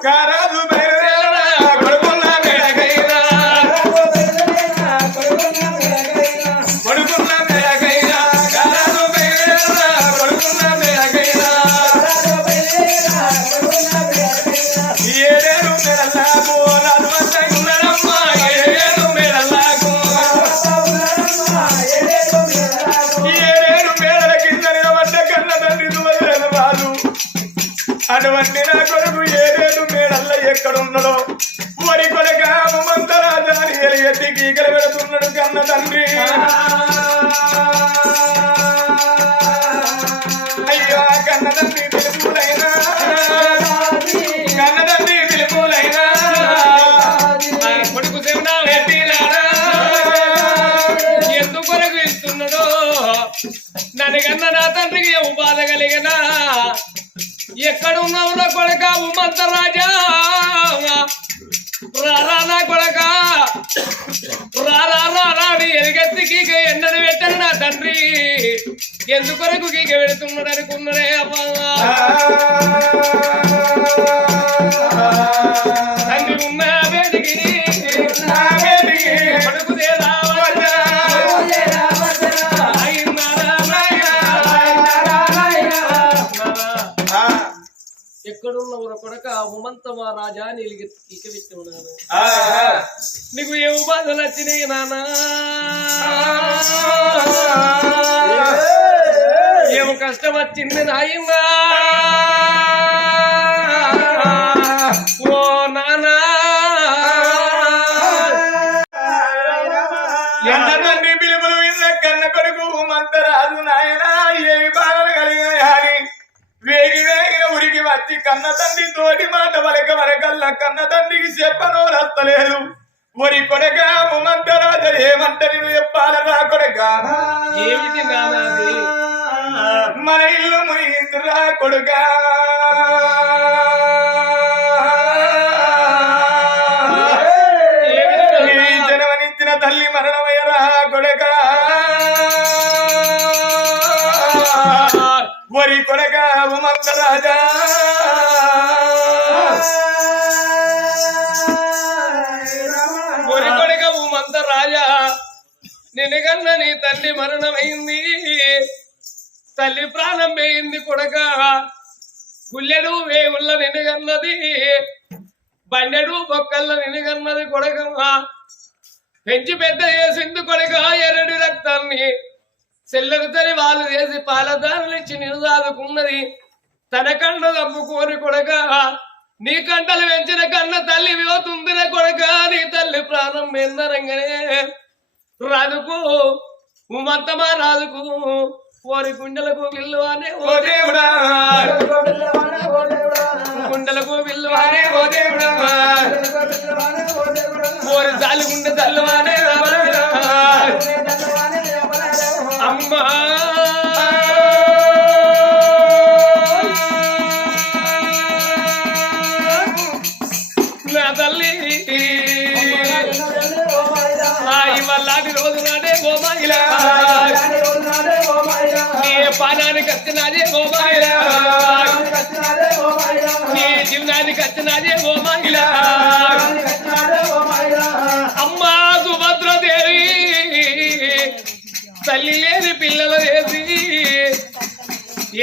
cara. కన్న తండ్రి అయ్యా కన్న తండ్రి పిలుపులైనా కన్న తండ్రి పిలుపులైనా కొడుకు తిన్నా ఎత్తినారా ఎందుకొరకు ఇస్తున్నాడో నన్నుగన్న నా తండ్రికి ఏం బాధ కలిగినా? ఎక్కడున్నావు నా కొడక ఉమంత రాజా రారా నా కొడక. రాడి రారాడి ఎలుగెత్తి గీక ఎన్నడు నా తండ్రి. ఎందుకొరకు గీక పెడుతున్నాడు అనుకున్నాడే అమ్మా కొడక ఉమంత మా రాజా పెట్టి ఉన్నాను. నీకు ఏం బాధ నచ్చినాయి నానా ఏం కష్టం వచ్చింది నాయనా? కన్న తండ్రి తోటి మాట వలక వరకల్లా కన్న తండ్రికి చెప్పనో రస్తలేదు ఒరి కొడక మంతరాజ ఏమంటని నువ్వు చెప్పాలరా కొడక? ఏమిటి మన ఇల్లు ముయిందిరా కొడుక. కొడక ఉమంత రాజా. ఒరి కొడుక ఉమంత రాజా నిన్నగన్న నీ తల్లి మరణమైంది. తల్లి ప్రాణం వేయింది కొడక. గుల్లెడు వేవుళ్ళ నినగన్నది బండెడు బొక్కల్ల నినగన్నది కొడక. పెంచి పెద్ద చేసింది కొడక ఎరడు రక్తాన్ని. చెల్లెలు వాళ్ళు చేసి పాలదారులు ఇచ్చి నిరుదాదుకున్నది తన కన్న తప్పుకోని కొడక నీ కంటలు పెంచిన కన్న తల్లి వివతుందిన కొడక నీ తల్లి ప్రాణం ఎందరంగానే రాదుకు ఉమంతమా రాదుకు ఓరి గుండెలకు విల్లు అనే ఓ దేవుడా. గుండెలకు విల్లు అనే ఓ దేవుడా. ఓరి జాలి గుండె తల్లువానే జీవనానికి వచ్చినదే గోమాయిలా అమ్మా సుభద్రదేవి. తల్లి లేని పిల్లలు వేసి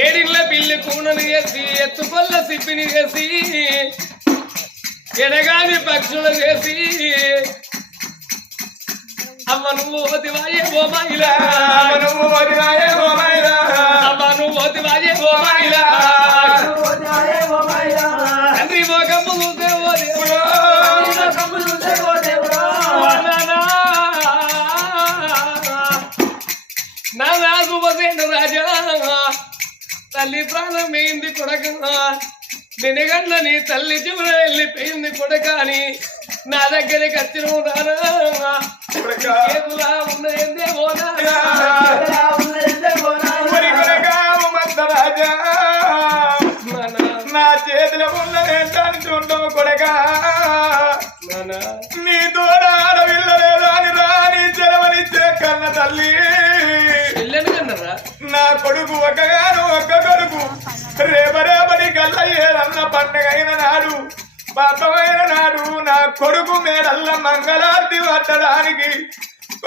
ఏడిళ్ళ పిల్లి కూనని వేసి ఎత్తుకొల్ల సిప్పిని వేసి ఎనగాని పక్షులు వేసి అమ్మ నువ్వు ఓతివాయే ఓ మహిళ. నువ్వు వదిలాయే ఓ మైలా. అమ్మ నువ్వు ఓతివాయే ఓ మహిళ. రాజా. తల్లి ప్రాణం ఏంది కొడక? నినగన్న నీ తల్లి చివర వెళ్ళిపోయింది కొడక అని నా దగ్గరికి వచ్చిన రాజా. నా చేతిలో ఉన్న కొడక. తోడ ఆడవిల్లలేదు అని రాని కన్న తల్లి. నా కొడుకు ఒక్కగాను ఒక్క కొడుకు రేపరేపటి కల్ల ఏదన్న పండగ అయిన నాడు పాపమైన నాడు నా కొడుకు మేడల్ల మంగళార్తి పట్టడానికి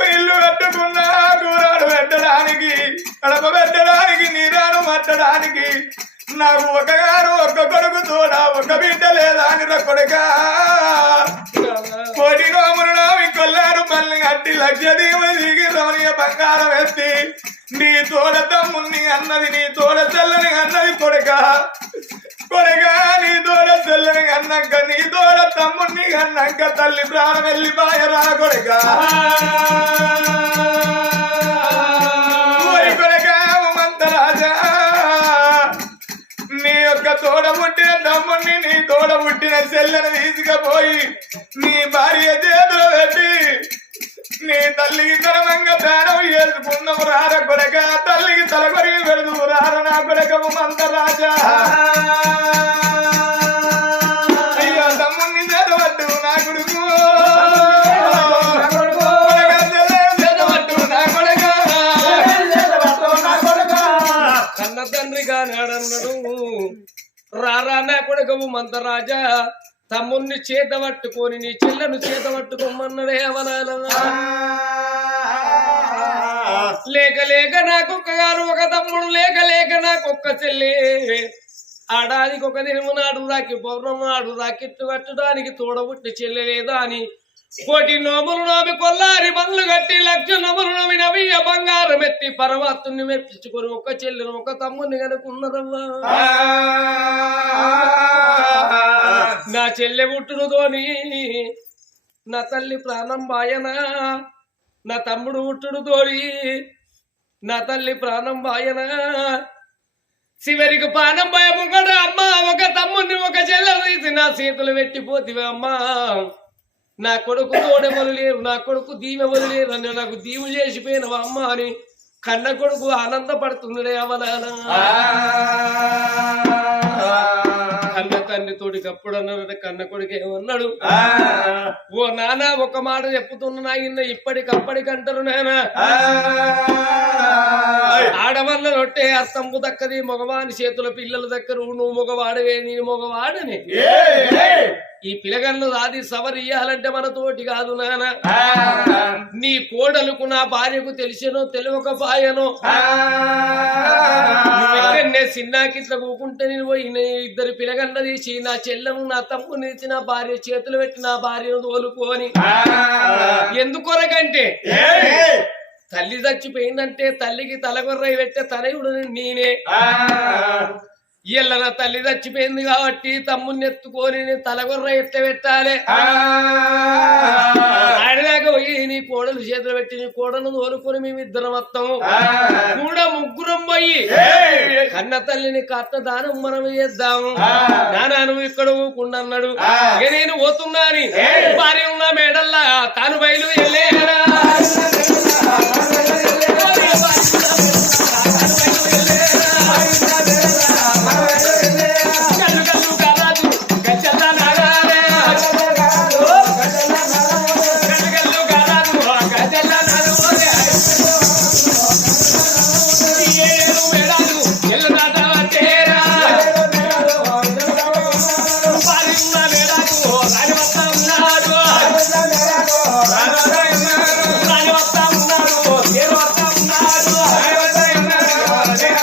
ఇల్లు కట్టుకున్నా కూరలు పెట్టడానికి కడప పెట్టడానికి నీరాను పట్టడానికి నాకు ఒక గారు ఒక్క కొడుకు తోడ ఒక బిడ్డ లేదా అని కొడుకా. కోటి రోములు నావి కొల్లారు మళ్ళీ అట్టి లక్ష దీవులు దిగి రమణీయ బంగారం ఎత్తి. నీ తోడ తమ్ముని అన్నది నీ తోడ చల్లని అన్నది కొడుక. కొడుక నీ తోడ చల్లని అన్నాక నీ తోడ తమ్ముని అన్నాక తల్లి ప్రాణం వెళ్ళి బాయరా కొడుక? తమ్ముడిని నీ తోడ పుట్టిన చెల్లెని తీసుకుపోయి నీ భార్య చేతులు పెట్టి నీ తల్లికి కరమంగా ప్రాణం చేసుకున్నాము రార కొడక తల్లికి తలకొరిగి పెడదు రార నా కొడకము మంత రాజా. అయ్యో తమ్ముడిని చదవద్దు నా కొడుకు. కొడకా చెల్లెలు చదవద్దు నా కొడకా. కన్న తండ్రి కానాడన్నాడు రారా నా కొడుకవు మంతరాజా తమ్ముణ్ణి చేత పట్టుకొని నీ చెల్లెను చేత పట్టుకోమన్నాడే అవనాల లేక లేక నాకొక్క గారు ఒక తమ్ముడు లేక లేక నాకొక్క చెల్లి. ఆడానికి ఒక దినము నాడు రాకి పౌర్ణం నాడు రాకెట్టు కట్టడానికి తోడబుట్టి చెల్లెలేదా అని కోటి నోములు నోమి కొల్లారి బండ్లు కట్టి లక్ష నోములు నోమి నవీయ బంగారం ఎత్తి పరమాత్ముని మెప్పించుకొని ఒక చెల్లెను ఒక తమ్ముని కనుకున్నదమ్మా నా చెల్లె పుట్టుడుతోని నా తల్లి ప్రాణం బాయనా నా తమ్ముడు పుట్టుడుతోని నా తల్లి ప్రాణం బాయనా. చివరికి ప్రాణం భయము కూడా అమ్మ ఒక తమ్ముడిని ఒక చెల్లెలు తీసి నా చేతులు పెట్టిపోతివే అమ్మా. నా కొడుకు తోడెవరు లేరు నా కొడుకు దీవెవరు లేరు అని నాకు దీవు చేసిపోయినవా అమ్మ అని కన్న కొడుకు ఆనందపడుతుండే అవనానా కన్న తండ్రి తోడికి అప్పుడు అన్నాడు కన్న కొడుకు ఏమన్నాడు? ఓ నాన్న ఒక మాట చెప్పుతున్నా నాయన ఇప్పటికప్పటికంటారు నాయన ఆడవాళ్ళ రొట్టె అస్తంపు దక్కది మగవాని చేతుల పిల్లల దగ్గర నువ్వు మగవాడవే నేను మగవాడని. ఈ పిలగన్ను రాది సవరియ్యాలంటే మన తోటి కాదు నాన్న నీ కోడలకు నా భార్యకు తెలిసనో తెలియకపాయనో. నువ్వెక్కడనే సిన్నాకిట్ల కూకుంటే నేను పోయి ఇద్దరు పిలగన్న తీసి నా చెల్లెను నా తమ్ముని తీసి నా భార్య చేతులు పెట్టి నా భార్యను తోలుకొని. ఎందుకొరకంటే? తల్లి చచ్చిపోయిందంటే తల్లికి తలగొర్ర పెట్టే తనయుడు నేనే. నా తల్లి చచ్చిపోయింది కాబట్టి తమ్ముని ఎత్తుకొని నేను తలగొర్ర ఎట్ట పెట్టాలి? ఆడదాకా పోయి నీ కోడలు చేతులు పెట్టి నీ కోడలు తోలుకొని మేమిద్దరం వస్తాము కూడా ముగ్గురం పోయి కన్న తల్లిని కట్ట దానం మనం చేద్దాము నానా నువ్వు ఇక్కడ ఊకుండా అన్నాడు. ఇక నేను పోతున్నా అని. భార్య ఉన్న మేడల్లా తాను బయలు వెళ్ళేరా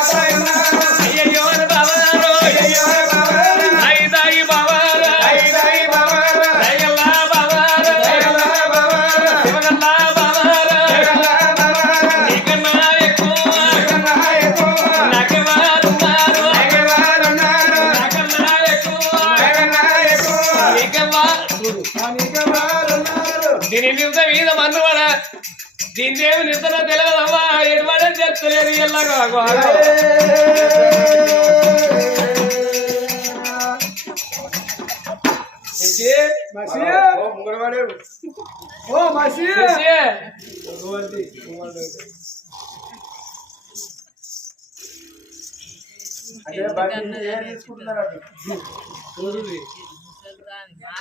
ನಾರಾಯಣ ఎల్లగా ఓ మసీ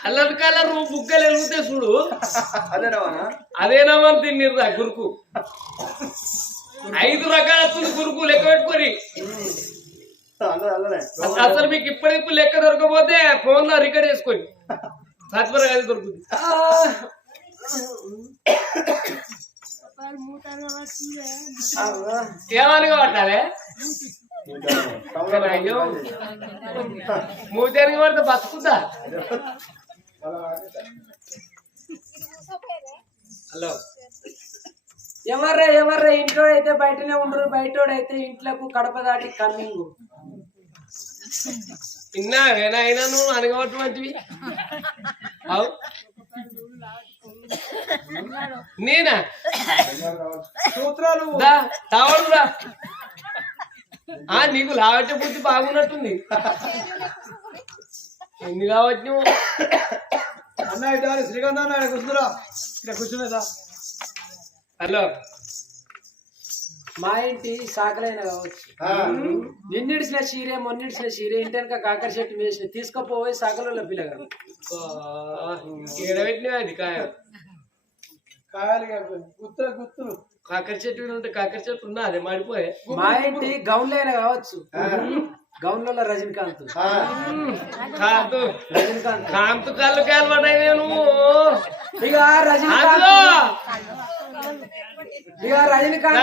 కలర్ కలర్ బుగ్గలు వెలుగుతే చూడు. అదేనవా అదేనమ్మా తిన్నిర్రా గురుకు. ఐదు రకాల తులు గురుకు లెక్క పెట్టుకొని. అసలు మీకు ఇప్పటిప్పుడు లెక్క దొరకపోతే ఫోన్లో రికార్డ్ చేసుకోండి సత్వరం అది దొరుకుతుంది. ఏమని కొట్టాలి అయ్యో. మూతేనికి పడితే బతుకుతా హలో. ఎవర్రా ఎవర్రా? ఇంట్లో అయితే బయటనే ఉండరు బయటోడైతే ఇంట్లోకి కడప దాటి కమ్మింగ్. ఇన్నా అయినా నువ్వు అనగబట్టువంటివి అవు నేనా? సూత్రాలు. తావడురా ఆ నీకు లావట్టే బుద్ధి బాగున్నట్టుంది. ఎన్ని కావచ్చు అన్న ఇటు శ్రీకాంత్ అన్న ఇక్కడ కూర్చురా ఇక్కడ కూర్చునేదా? హలో. మా ఇంటి సాకలైన కావచ్చు. నిన్నిడిసిన చీరే మొన్నిడిసిన చీరే ఇంటెనక కాకర చెట్టు వేసిన తీసుకుపోయి సాకలలో పిల్లగా ఏడబెట్టినా అది కాయ కాయాలి గుత్తులు గుత్తులు. కాకర చెట్టు ఉంటే కాకర చెట్టు ఉన్నా అదే మాడిపోయే. మా ఇంటి గౌన్లైన కావచ్చు. గౌన్లలో రజనీకాంత్. రజనీకాంత్. కాంతు కళ్ళు కాలబడ్డాయి నువ్వు. ఇక అందులో రజనీకాంత్ ఇక రజనీకాంత్.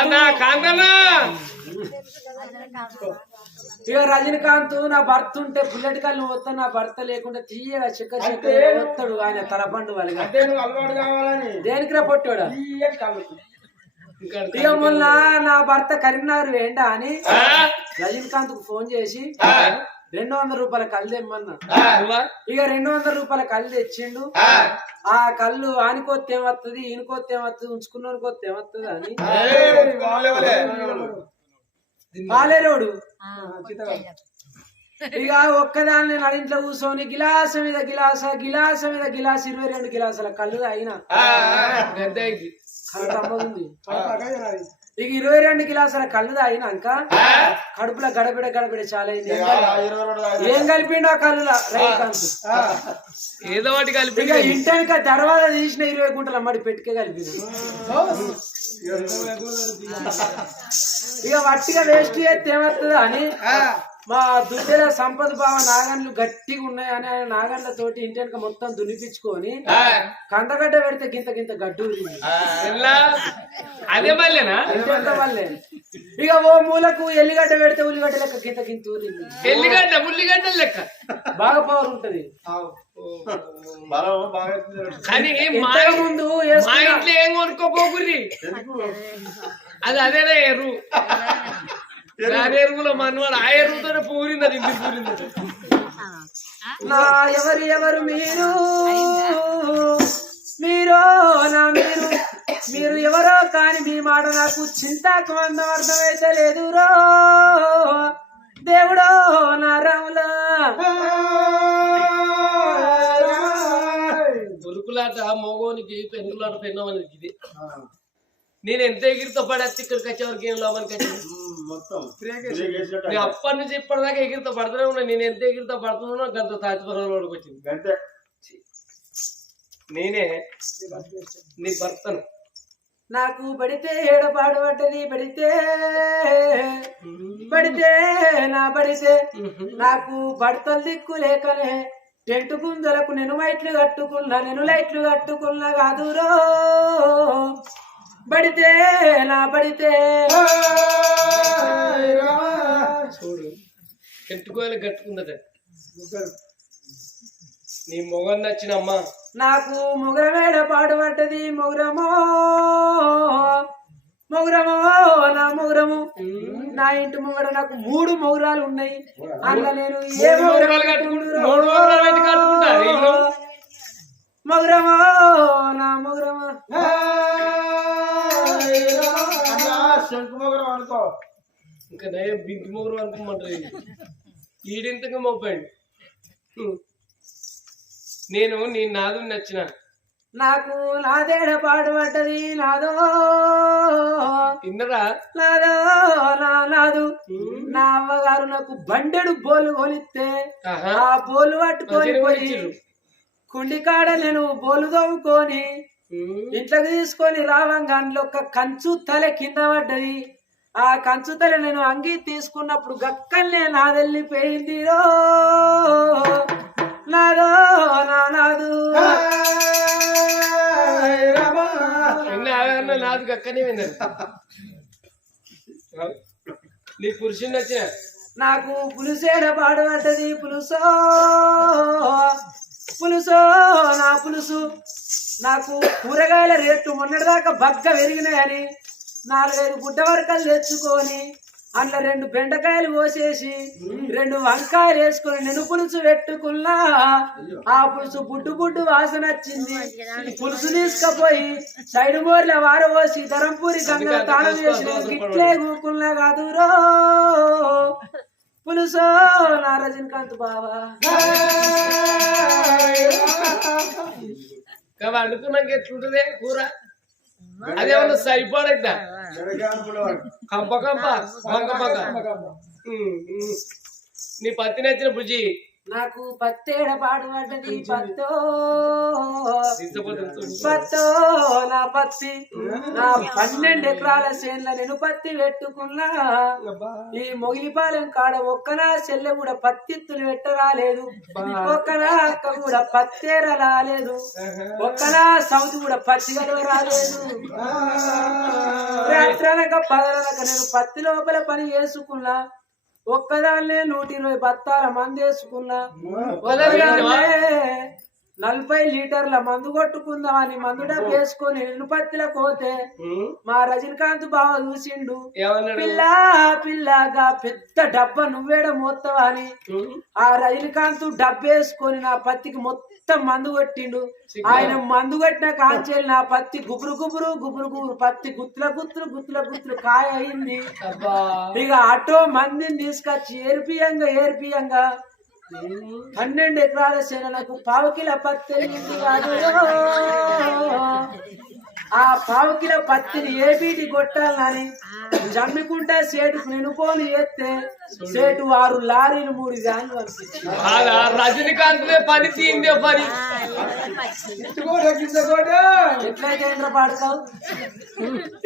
ఇక రజనీకాంత్ నా భర్త ఉంటే బుల్లెట్ కళ్ళు వస్తా నా భర్త లేకుండా తీయగా చిక్క చిక్క వస్తాడు ఆయన తలపండు వాళ్ళగా నువ్వు కావాలని. దేనికి రా పొట్టాడా ఇంకా మొన్న నా భర్త కరీంనగర్ వేండా అని? రజనీకాంత్కు ఫోన్ చేసి రెండు వందల రూపాయల కళ్ళు తెమ్మన్నా. నువ్వా? ఇక రెండు వందల రూపాయల కళ్ళు తెచ్చిండు. ఆ. కళ్ళు ఆనికొత్తే ఏమత్తది ఈయనకొత్తే ఏమత్తది ఉంచుకున్నోనికొత్తే ఏమత్తది అని. పాలేరోడు ఇక ఒక్కదాన్ని నడింట్లో కూర్చొని గిలాస మీద గిలాస గిలాస మీద గిలాస్ ఇరవై రెండు గిలాసుల కళ్ళు అయినా. కళ్ళు ఇక ఇరవై రెండు గిలాసుల కళ్ళు తాగినాక కడుపులో గడబిడ గడబిడ చాలా అయింది. ఏం కలిపి- ఏం కలిపిండు ఆ కళ్ళులా? రజనీకాంత్ ఏదో ఒకటి కలిపి ఇక ఇంటెనక దర్వాజా తీసిన ఇరవై గుంటల మడి పెట్టుకే కలిపింది ఇక వట్టిగా వేస్ట్ చేస్తే ఏమవుతుంది అని మా దుడ్డెల సంపద భావ నాగన్లు గట్టిగా ఉన్నాయని ఆయన నాగన్ల తోటి ఇంటెనక మొత్తం దున్నిపించుకొని కందగడ్డ పెడితే గింత గింత గడ్డు అదే మళ్ళీనా ఇక ఓ మూలకు ఎల్లిగడ్డ పెడితే ఉల్లిగడ్డ లెక్క గింత గింత ఊరింది ఎల్లిగడ్డ ఉల్లిగడ్డ లెక్క. బాగా పవర్ ఉంటది. కానీ మా ఇంతకు ముందు మా ఇంట్లో ఏం కొనుక్కోపోకుర్రి? అది. అదేనా ఎరువు దాని ఎరువులో మనవాడు ఆ ఎరువుతోనే పూరింది అది ఇంటికి పూరింది. నా ఎవరు ఎవరు మీరు? మీరు నా మీరు. మీరు ఎవరో కాని మీ మాట నాకు చింతకు అందం అర్థమైతే లేదు రో. దేవుడో నా రాములా. ఉరుకులాట మోగోనికి పెన్నులాట పెన్నమని ఇది. నేను ఎంత ఎగిరితో పడేస్తే ఇక్కడికి వచ్చేవరకు ఏం లోపలికి వచ్చి నేను అప్పటి నుంచి ఇప్పటిదాకా ఎగిరితో పడుతూనే ఉన్నా. నేను ఎంత ఎగిరితో పడుతున్నానో గంత తాచిపరంలోకి వచ్చింది. నేనే నీ భర్తను. నాకు పడితే ఏడపాడు పడ్డది పడితే పడితే నా పడితే నాకు బడతలు దిక్కు లేకనే టెంట్ కుందలకు నేను వైట్లు కట్టుకున్నా నేను లైట్లు కట్టుకున్నా కాదురో. పడితే నా పడితే? చూడు. కట్టుకోవాలి కట్టుకుందట నీ మొగం నచ్చిన అమ్మ నాకు మొగరమేడ పాడు పడ్డది మొగరమో. మొగరమో నా మొగరము. నా ఇంటి మొగర నాకు మూడు మొగరాలు ఉన్నాయి. అందులో నేను ఏ మొగరాలు కట్టుకుంటూ మూడు మొగరాలు పెట్టి కట్టుకుంటారు? ఇల్లు. మొగరమో నా మొగరమా? శంకుమగరం అనుకో. ఇంకా నయం బింకి మొగరం అనుకోమంటారు ఈడింతగా మొప్పాడు నేను నీ నాదు నచ్చిన. నాకు నాదేడ పాడు పడ్డది నాదో. ఇన్నరా నాదో నా నాదు. నా అవ్వగారు నాకు బండెడు బోలు కొనిస్తే ఆహా. ఆ బోలు పట్టుకొని పోయి. కుండికాడ నేను బోలు తోముకొని. ఇంట్లోకి తీసుకొని రావంగా అందులో ఒక కంచు తల కింద పడ్డది. ఆ కంచుతల నేను అంగి తీసుకున్నప్పుడు గక్కల్నే నాదెళ్ళిపోయింది రో నాదో నా నాదు నాది విన్నది నీ పురుషుని వచ్చిన. నాకు పులుసేడ పాడబడ్డది పులుసో పులుసో నా పులుసు. నాకు కూరగాయల రేట్లు మొన్నటిదాకా బగ్గ పెరిగినాయని నాలుగైదు గుడ్డ వరకలు తెచ్చుకొని అందులో రెండు బెండకాయలు కోసేసి రెండు వంకాయలు వేసుకొని నేను పులుసు పెట్టుకున్నా ఆ పులుసు బుడ్డు బుడ్డు వాసన వచ్చింది. పులుసు తీసుకపోయి సైడ్ మోర్ల వారబోసి ధరంపూరి గంగ తాళం నేను గిట్లే కూకున్నా కాదురో పులుసో నా రజనీకాంత్ బావా. అనుకున్నాక ఎట్లుంటదే? కూర? అదేమన్నా సరిపోడట కంప కంప. పంక పంక. నీ పత్తి నచ్చిన బుజ్జి. నాకు పత్తేడ పాడుపడ్డది పత్తో. పత్తో నా పత్తి. నా పన్నెండు ఎకరాల చేన్ల నేను పత్తి పెట్టుకున్నా. ఈ మొగిలిపాలెం కాడ ఒక్కనా చెల్లె కూడా పత్తిత్తులు పెట్టరాలేదు. ఒక్కనా అక్క కూడా పత్తేర రాలేదు. ఒక్కనా సౌతి కూడా పత్తి గడవ రాలేదు. రాత్రనక పగలనక నేను పత్తి లోపల పని చేసుకున్నా. ఒక్కదాన్నే నూట ఇరవై బత్తాల మంది వేసుకున్నా నలభై లీటర్ల మందు కొట్టుకుందామని మందు డబ్బు వేసుకొని నేను పత్తిలో పోతే మా రజనీకాంత్ బావ చూసిండు. పిల్ల పిల్లగా పెద్ద డబ్బా నువ్వేడ మోస్తావా అని. ఆ రజనీకాంత్ డబ్బేసుకొని నా పత్తికి మొత్తం మందు కొట్టిండు. ఆయన మందు కొట్టిన కాంచేలు నా పత్తి గుబురు గుబురు గుబురు గుబురు పత్తి గుత్తుల గుత్తులు గుత్తుల గుత్తులు కాయ అయింది ఇక ఆటో మందిని తీసుకొచ్చి ఏర్పియంగా ఏర్పియంగా పన్నెండు ఎకరాల సేనలకు పావు కిలో పత్తి కాదు. ఆ పావు కిలో పత్తిని ఏ బీటి కొట్టాలని? జమ్మికుంటా సేటుకు నినుకోని ఎత్తే సేటు ఆరు లారీలు మూడు వ్యాన్లు అలా రజనీకాంత్ పని తీందే పని. ఎట్లయితే ఏంద్ర పాడుతావు?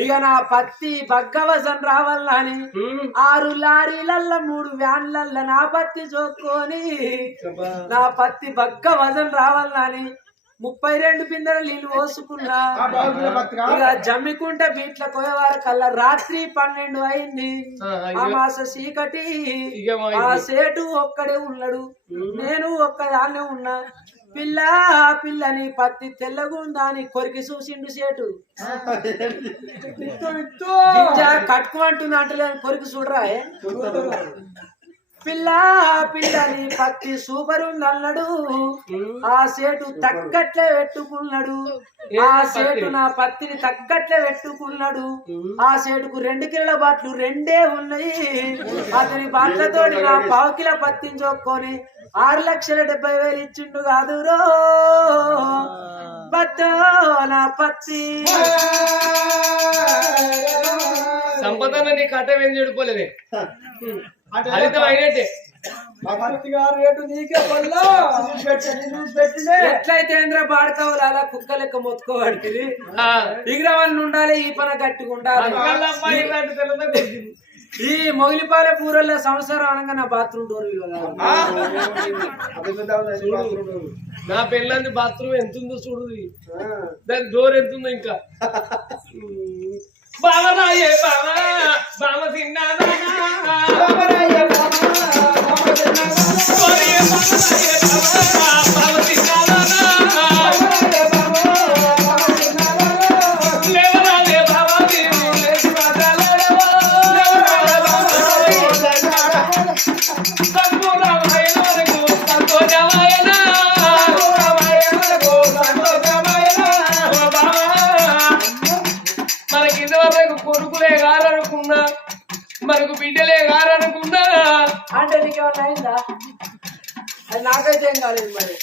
ఇక నా పత్తి బగ్గవసం రావాలని ఆరు లారీలల్ల మూడు వ్యాన్లల్ల నా పత్తి చోక్కొని నా పత్తి బగ్గ వజన్ రావాలని ముప్పై రెండు బిందెల నీళ్ళు పోసుకున్నా ఇక జమ్మికుంట బీట్ల కోయవారు కల్లా రాత్రి పన్నెండు అయింది. ఆ, మాస చీకటి. ఆ సేటు ఒక్కడే ఉన్నాడు. నేను ఒక్కదాన్నే ఉన్నా. పిల్ల పిల్లని పత్తి తెల్లగుందా అని కొరికి చూసిండు సేటు. గింజ కట్టుకుంటున్నా అంటే కొరికి చూడరా? పిల్ల పిల్లని పత్తి సూపర్ ఉందన్నాడు ఆ సేటు తగ్గట్లే పెట్టుకున్నాడు. ఆ సేటు నా పత్తిని తగ్గట్లే పెట్టుకున్నాడు. ఆ సేటుకు రెండు కిలోల బాట్లు రెండే ఉన్నాయి. అతని బాట్లతోటి నా పావు కిలో పత్తిని చొక్కొని ఆరు లక్షల డెబ్బై వేలు ఇచ్చిండు కాదు రో. బత్తో నా పత్తి. సంపదన నీ కట్టం ఏం చెడిపోలేదే? రేటు నీకే ఎట్లయితే ఏంద్ర అలా కుక్క లెక్క మొత్తుకోవాడికి ఆ, విగ్రహాలను ఉండాలి ఈ పన గట్టిగా ఉండాలి. ఈ మొగిలిపాలె పూరల్లో సంవత్సరం అనగా నా బాత్రూమ్ డోర్ నా పెళ్ళంది బాత్రూమ్ ఎంత ఉందో చూడు దాని డోర్ ఎంత ఉందో ఇంకా. బావ రాయే బావ బావ తిన్నానా ఓరియే బావ రాయే బావ, బావ తిన్నానా? మనకు బిడ్డలే గారనుకున్నా అంటే నీకు ఏమన్నా అయిందా? అది నాకైతే ఏం కాలేదు మరి.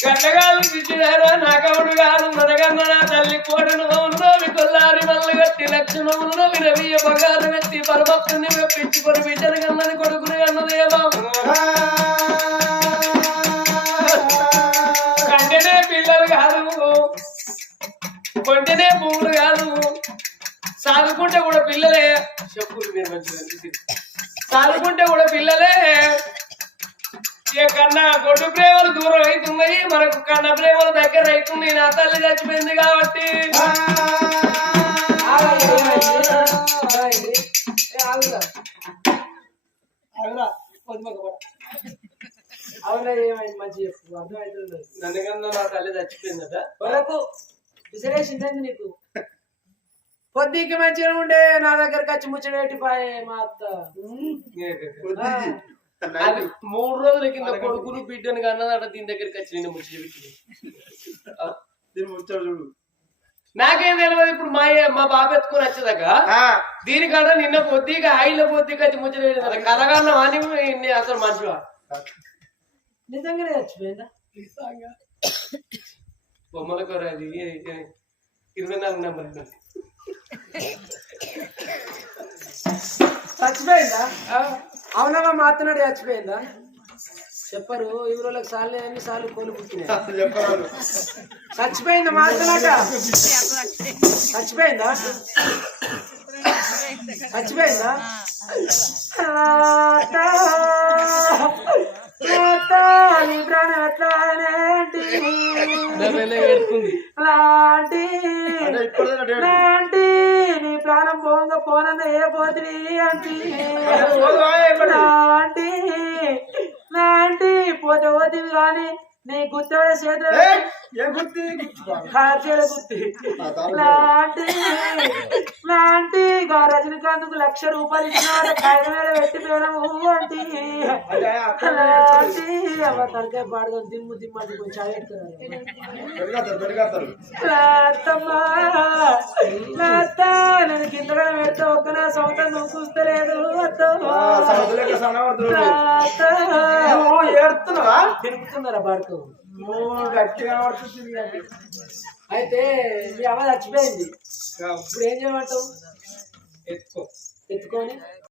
గంటగాలు పిచ్చిదారా నాకవుడు గారు మనగన్న నా తల్లి కోటను ఉన్నవి కొల్లారి మల్ల గట్టి లక్షణం ఉన్నవి రవియ బంగారు వెత్తి పరభక్తుని మెప్పించుకొని బిడ్డను కన్నది కొడుకుని కన్నది బాబు. కంటేనే పిల్లలు కాదు కొంటేనే పువ్వులు కాదు చదువుకుంటే కూడా పిల్లలే. చెప్పులు మీరు మంచిగా. చదువుకుంటే కూడా పిల్లలే. కన్నా కొట్టు ప్రేమలు దూరం అవుతున్నాయి మనకు కన్న ప్రేమలు దగ్గర అవుతున్నాయి. నా తల్లి చచ్చిపోయింది కాబట్టి. అవునా ఏమైంది? మంచి చెప్పు. అర్థమవుతుంది నన్నకన్నా నా తల్లి చచ్చిపోయిందట. వరకు విసిరేసింది నీకు? పొద్దుకి మంచిగా ఉండే నా దగ్గరకు వచ్చి ముచ్చడేటి పాయే మా అత్త. అది మూడు రోజుల కింద కొడుకును బిడ్డను కన్నదట దీని దగ్గరికి వచ్చి నిన్న ముచ్చట చూడు. నాకేం తెలియదు ఇప్పుడు మా మా బాబు ఎత్తుకొని వచ్చేదాకా? ఆ, దీనికన్నా నిన్న పొద్దుగా ఆయిల పొద్దుగా వచ్చి ముచ్చట కలగన్న అని అసలు మంచిగా నిజంగానే చచ్చిపోయిందా? బొమ్మల కూర అది ఇరవై నాలుగు నెంబర్ చచ్చిపోయిందా? అవునా మా అత్తనాడు చచ్చిపోయిందా? చెప్పరు ఈ ఊళ్ళకి సార్లు ఎన్ని సార్లు కోలు పుట్టినాయి. చచ్చిపోయిందా మా అత్తనాట చచ్చిపోయిందా? చచ్చిపోయిందా? లాంటి లాంటి నీ ప్రాణం పోంగ పోనంద ఏ పోతుంది అంటే. లాంటి లాంటి పోతే పోతివి కానీ నీ గుర్తు చేతులు ఏ గుర్తి కార్తీల గుర్తి లాంటి లాంటి గా రజనీకాంత్కు లక్ష రూపాయలు ఇచ్చినాడు ఐదు వేలు పెట్టి పోయినాము అంటే. లాంటి తలకాయ పాడుకొని దిమ్ము దిమ్ము అంటే కొంచెం చాయెట్టుకున్నారు నేను కిందగా పెడితే ఒక్క నా సొంత నువ్వు చూస్తలేదు ఏడుతున్నావా తిరుగుతున్నారా పడుతుంది అయితే మీ అమ్మ చచ్చిపోయింది. ఇప్పుడు ఏం చేయమంటావు? ఎత్తుకో. ఎత్తుకొని?